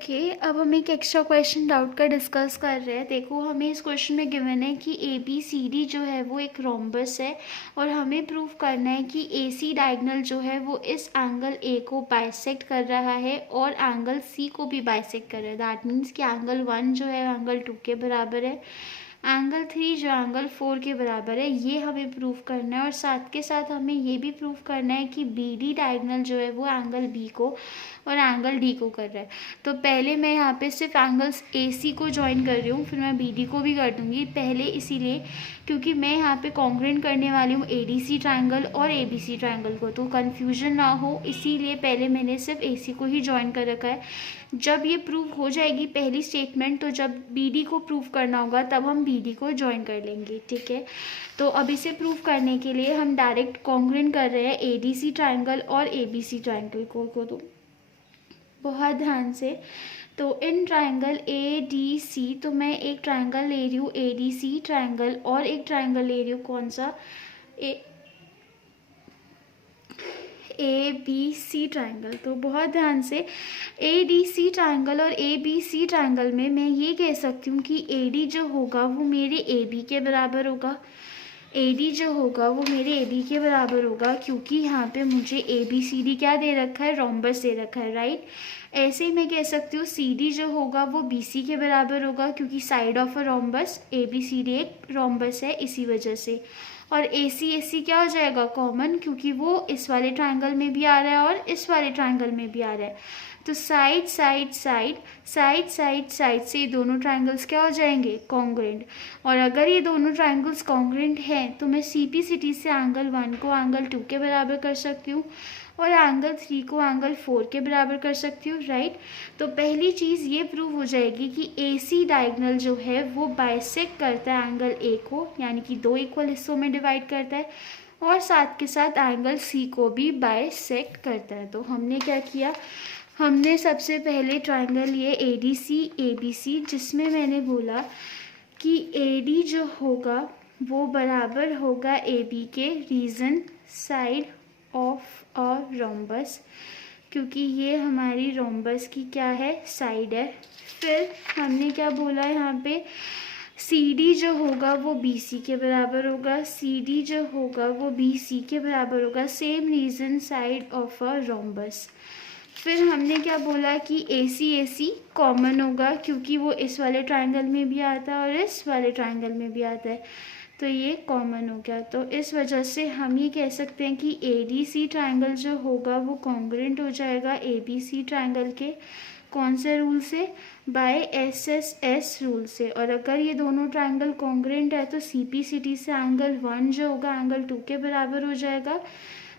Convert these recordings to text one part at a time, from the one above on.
Okay, अब हम एक एक्स्ट्रा क्वेश्चन डाउट का डिस्कस कर रहे हैं। देखो, हमें इस क्वेश्चन में गिवन है कि ए बी सी डी जो है वो एक रोम्बस है और हमें प्रूव करना है कि ए सी डायगनल जो है वो इस एंगल ए को बाइसेक्ट कर रहा है और एंगल सी को भी बाइसेक्ट कर रहा है। दैट मीन्स कि एंगल 1 जो है एंगल 2 के बराबर है, एंगल 3 जो एंगल 4 के बराबर है। ये हमें प्रूव करना है और साथ के साथ हमें ये भी प्रूव करना है कि बी डी डायगनल जो है वो एंगल बी को और एंगल डी को कर रहा है। तो पहले मैं यहाँ पे सिर्फ एंगल्स ए सी को ज्वाइन कर रही हूँ, फिर मैं बी डी को भी कर दूँगी। पहले इसीलिए क्योंकि मैं यहाँ पे कॉन्ग्रुएंट करने वाली हूँ ए डी सी ट्राइंगल और ए बी सी ट्राइंगल को, तो कन्फ्यूजन ना हो इसीलिए पहले मैंने सिर्फ ए सी को ही ज्वाइन कर रखा है। जब ये प्रूव हो जाएगी पहली स्टेटमेंट, तो जब बी डी को प्रूव करना होगा तब हम बी डी को ज्वाइन कर लेंगे, ठीक है। तो अब इसे प्रूव करने के लिए हम डायरेक्ट कॉन्ग्रुएंट कर रहे हैं ए डी सी ट्राइंगल और ए बी सी ट्राइंगल को। तो बहुत ध्यान से, तो in triangle A D C, तो मैं एक ट्राइंगल ले रही हूँ ए डी सी ट्राइंगल और एक ट्राइंगल ले रही हूँ कौन सा, ए बी सी ट्राइंगल। तो बहुत ध्यान से, ए डी सी ट्राइंगल और ए बी सी ट्राइंगल में मैं ये कह सकती हूँ कि ए डी जो होगा वो मेरे ए बी के बराबर होगा, ए डी जो होगा वो मेरे ए बी के बराबर होगा, क्योंकि यहाँ पे मुझे ए बी सी डी क्या दे रखा है, रोम्बस दे रखा है, राइट। ऐसे ही मैं कह सकती हूँ सी डी जो होगा वो बी सी के बराबर होगा, क्योंकि side of a rhombus A B C D एक रोम्बस है इसी वजह से। और ए सी क्या हो जाएगा, कॉमन, क्योंकि वो इस वाले ट्राइंगल में भी आ रहा है और इस वाले ट्राइंगल में भी आ रहा है। तो side side side side side side से ये दोनों ट्राइंगल्स क्या हो जाएंगे, कॉन्ग्रुएंट। और अगर ये दोनों ट्राइंगल्स कॉन्ग्रुएंट हैं तो मैं सी पी सी टी से एंगल 1 को एंगल 2 के बराबर कर सकती हूँ और एंगल 3 को एंगल 4 के बराबर कर सकती हूँ, राइट। तो पहली चीज़ ये प्रूव हो जाएगी कि ए सी डायगनल जो है वो बाइसेक्ट करता है एंगल ए को, यानी कि 2 इक्वल हिस्सों में डिवाइड करता है, और साथ के साथ एंगल सी को भी बाइसेक्ट करता है। तो हमने क्या किया, हमने सबसे पहले ट्राइंगल लिए A D C A B सी, जिसमें मैंने बोला कि ए डी जो होगा वो बराबर होगा ए बी के reason side of a rhombus, क्योंकि ये हमारी रोम्बस की क्या है, साइड है। फिर हमने क्या बोला यहाँ पे, सी डी जो होगा वो बी सी के बराबर होगा, सी डी जो होगा वो बी सी के बराबर होगा, same reason side of a rhombus. फिर हमने क्या बोला कि ए सी कॉमन होगा, क्योंकि वो इस वाले ट्राइंगल में भी आता है और इस वाले ट्राइंगल में भी आता है, तो ये कॉमन हो गया। तो इस वजह से हम ये कह सकते हैं कि ए डी सी ट्राइंगल जो होगा वो कॉन्ग्रुएंट हो जाएगा ए बी सी ट्राइंगल के, कौन से रूल से, by S S S rule से। और अगर ये दोनों ट्राइंगल कॉन्ग्रुएंट है तो सी पी सी टी से एंगल 1 जो होगा एंगल 2 के बराबर हो जाएगा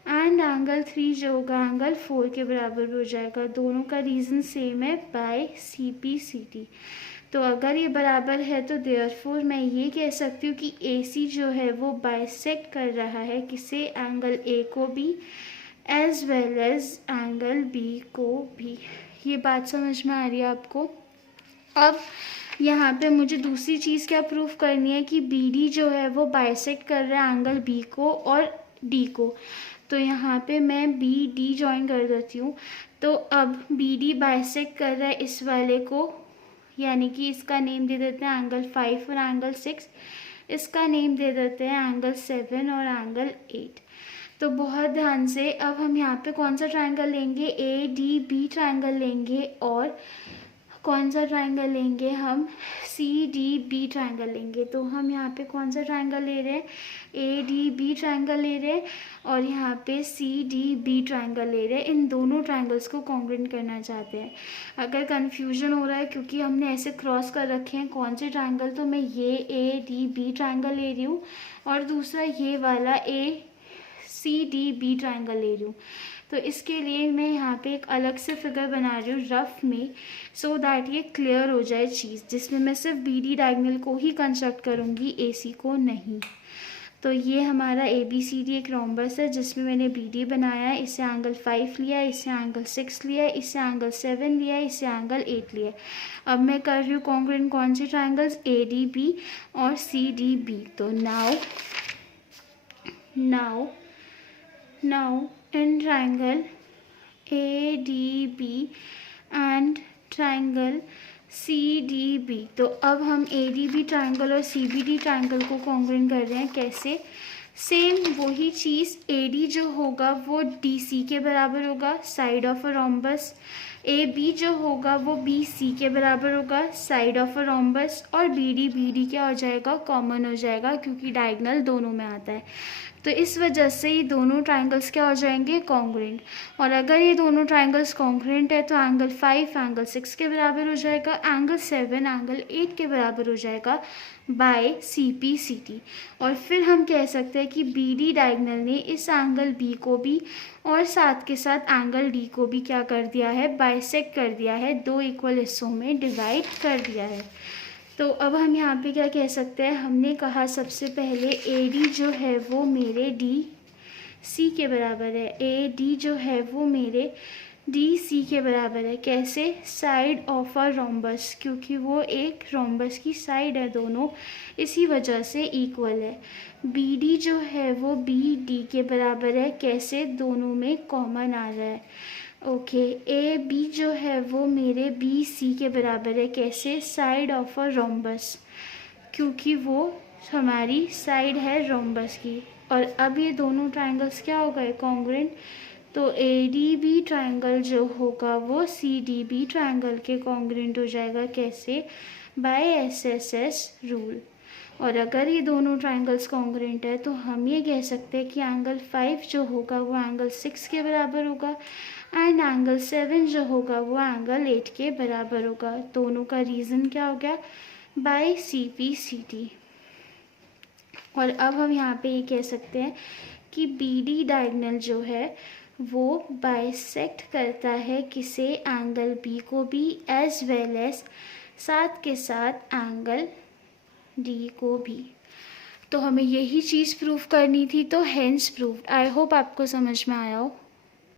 एंड एंगल 3 जो होगा एंगल 4 के बराबर हो जाएगा। दोनों का रीज़न सेम है, by C P C T. तो अगर ये बराबर है तो देयरफॉर मैं ये कह सकती हूँ कि ए सी जो है वो बाइसेक्ट कर रहा है किसे, एंगल ए को भी as well as angle B को भी। ये बात समझ में आ रही है आपको। अब यहाँ पे मुझे दूसरी चीज़ क्या प्रूफ करनी है कि बी डी जो है वो बाइसेक्ट कर रहा है एंगल बी को और डी को। तो यहाँ पे मैं बी डी ज्वाइन कर देती हूँ। तो अब बी डी बाइसेक्ट कर रहा है इस वाले को, यानी कि इसका नेम दे देते हैं एंगल 5 और एंगल 6, इसका नेम दे देते हैं एंगल 7 और एंगल 8। तो बहुत ध्यान से, अब हम यहाँ पे कौन सा ट्राइंगल लेंगे, ए डी बी ट्राइंगल लेंगे, और कौन सा ट्राइंगल लेंगे हम, सी डी बी ट्राइंगल लेंगे। तो हम यहाँ पे कौन सा ट्राइंगल ले रहे हैं, ए डी बी ट्राइंगल ले रहे हैं, और यहाँ पे सी डी बी ट्राइंगल ले रहे हैं। इन दोनों ट्राइंगल्स को कॉन्ग्रुएंट करना चाहते हैं। अगर कन्फ्यूजन हो रहा है क्योंकि हमने ऐसे क्रॉस कर रखे हैं कौन से ट्राइंगल, तो मैं ये ए डी बी ट्राइंगल ले रही हूँ और दूसरा ये वाला ए सी डी बी ट्राइंगल ले रही हूँ। तो इसके लिए मैं यहाँ पे एक अलग से फिगर बना रही हूँ रफ में, सो दैट ये क्लियर हो जाए चीज़, जिसमें मैं सिर्फ बी डी डायगनल को ही कंस्ट्रक्ट करूँगी, ए सी को नहीं। तो ये हमारा ए बी सी डी एक रोम्बस है जिसमें मैंने बी डी बनाया है, इससे एंगल 5 लिया है, इससे एंगल 6 लिया है, इससे एंगल 7 लिया है, इससे एंगल 8 लिया है। अब मैं कर रही हूँ कॉन्ग्रुएंट कौन से ट्राइंगल्स, ए डी बी और सी डी बी। तो now in triangle ADB and triangle CDB। तो अब हम ADB ट्राइंगल और CBD ट्राइंगल को कॉन्ग्रुएंट कर रहे हैं। कैसे? सेम वही चीज़, AD जो होगा वो DC के बराबर होगा, side of a rhombus. AB जो होगा वो BC के बराबर होगा, साइड ऑफ अ रोम्बस। और BD क्या हो जाएगा? कॉमन हो जाएगा, क्योंकि डायगोनल दोनों में आता है। तो इस वजह से ये दोनों ट्राइंगल्स क्या हो जाएंगे? कॉन्ग्रुएंट। और अगर ये दोनों ट्राइंगल्स कॉन्ग्रुएंट है तो एंगल 5 एंगल 6 के बराबर हो जाएगा, एंगल 7 एंगल 8 के बराबर हो जाएगा बाय CPCT। और फिर हम कह सकते हैं कि BD डायगोनल ने इस एंगल B को भी और साथ के साथ एंगल D को भी क्या कर दिया है? बाइसेक्ट कर दिया है, दो इक्वल हिस्सों में डिवाइड कर दिया है। तो अब हम यहाँ पे क्या कह सकते हैं? हमने कहा सबसे पहले AD जो है वो मेरे DC के बराबर है, AD जो है वो मेरे DC के बराबर है। कैसे? साइड ऑफ अ रोम्बस, क्योंकि वो एक रोम्बस की साइड है दोनों, इसी वजह से इक्वल है। BD जो है वो BD के बराबर है। कैसे? दोनों में कॉमन आ रहा है। ओके, AB जो है वो मेरे BC के बराबर है। कैसे? साइड ऑफ अ रोम्बस, क्योंकि वो हमारी साइड है रोम्बस की। और अब ये दोनों ट्राइंगल्स क्या हो गए? कॉन्ग्रुएंट। तो ADB ट्राइंगल जो होगा वो CDB ट्राइंगल के कॉन्ग्रुएंट हो जाएगा। कैसे? By SSS rule. और अगर ये दोनों ट्राइंगल्स कॉन्ग्रुएंट है तो हम ये कह सकते हैं कि एंगल 5 जो होगा वो एंगल 6 के बराबर होगा, एंड एंगल 7 जो होगा वो एंगल 8 के बराबर होगा। दोनों का रीज़न क्या हो गया? By CPCT। और अब हम यहाँ पे ये कह सकते हैं कि BD डायगोनल जो है वो बाइसेक्ट करता है किसे? एंगल B को भी, एज वेल एज साथ के साथ एंगल D को भी। तो हमें यही चीज़ प्रूफ करनी थी, तो हेंस प्रूव्ड। आई होप आपको समझ में आया हो।